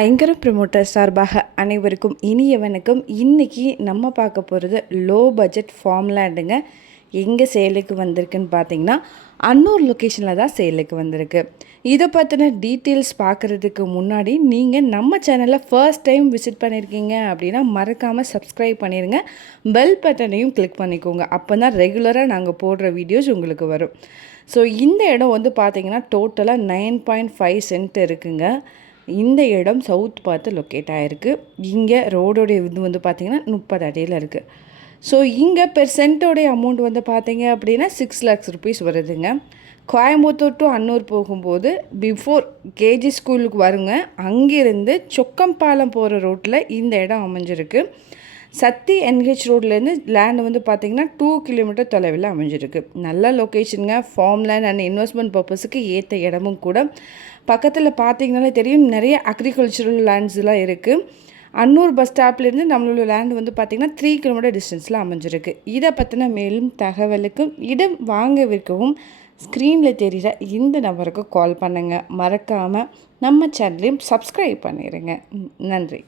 ஐங்கர promoter சார்பாக அனைவருக்கும் இனிய வணக்கம். இன்றைக்கி நம்ம பார்க்க போகிறது லோ பட்ஜெட் ஃபார்ம்லேண்டுங்க. எங்கே சேலுக்கு வந்திருக்குன்னு பார்த்தீங்கன்னா அன்னூர் லொக்கேஷனில் தான் சேலுக்கு வந்திருக்கு. இதை பற்றின டீட்டெயில்ஸ் பார்க்குறதுக்கு முன்னாடி நீங்கள் நம்ம சேனலை ஃபர்ஸ்ட் டைம் விசிட் பண்ணியிருக்கீங்க அப்படின்னா மறக்காமல் சப்ஸ்கிரைப் பண்ணிடுங்க. பெல் பட்டனையும் கிளிக் பண்ணிக்கோங்க. அப்போ தான் ரெகுலராக நாங்கள் போடுற வீடியோஸ் உங்களுக்கு வரும். ஸோ இந்த இடம் வந்து பார்த்திங்கன்னா டோட்டலாக 9.5 சென்ட் இருக்குங்க. இந்த இடம் சவுத் பார்த்து லொக்கேட் ஆகிருக்கு. இங்கே ரோடோடைய இது வந்து பார்த்திங்கன்னா 30 அடியில் இருக்குது. ஸோ இங்கே பெர் சென்ட்டோடைய அமௌண்ட் வந்து பார்த்திங்க அப்படின்னா 6 lakhs rupees வருதுங்க. கோயம்புத்தூர் டு அன்னூர் போகும்போது பிஃபோர் கேஜி ஸ்கூலுக்கு வருங்க. அங்கேருந்து சொக்கம்பாலம் போகிற ரோட்டில் இந்த இடம் அமைஞ்சிருக்கு. சத்தி என்ஹெச் ரோட்லேருந்து லேண்ட் வந்து பார்த்திங்கன்னா 2 கிலோமீட்டர் தொலைவில் அமைஞ்சிருக்கு. நல்ல லொக்கேஷனுங்க. ஃபார்ம் லேண்ட் அண்ட் இன்வெஸ்ட்மெண்ட் பர்பஸுக்கு ஏற்ற இடமும் கூட. பக்கத்தில் பார்த்திங்கனாலே தெரியும், நிறைய அக்ரிகல்ச்சுரல் லேண்ட்ஸ்லாம் இருக்குது. அன்னூர் பஸ் ஸ்டாப்லேருந்து நம்மளோட லேண்ட் வந்து பார்த்திங்கன்னா 3 கிலோமீட்டர் டிஸ்டன்ஸில் அமைஞ்சிருக்கு. இதை பற்றின மேலும் தகவலுக்கும் இடம் வாங்க விற்கவும் ஸ்க்ரீனில் தெரிகிற இந்த நம்பருக்கு கால் பண்ணுங்கள். மறக்காமல் நம்ம சேனலையும் சப்ஸ்கிரைப் பண்ணிடுங்க. நன்றி.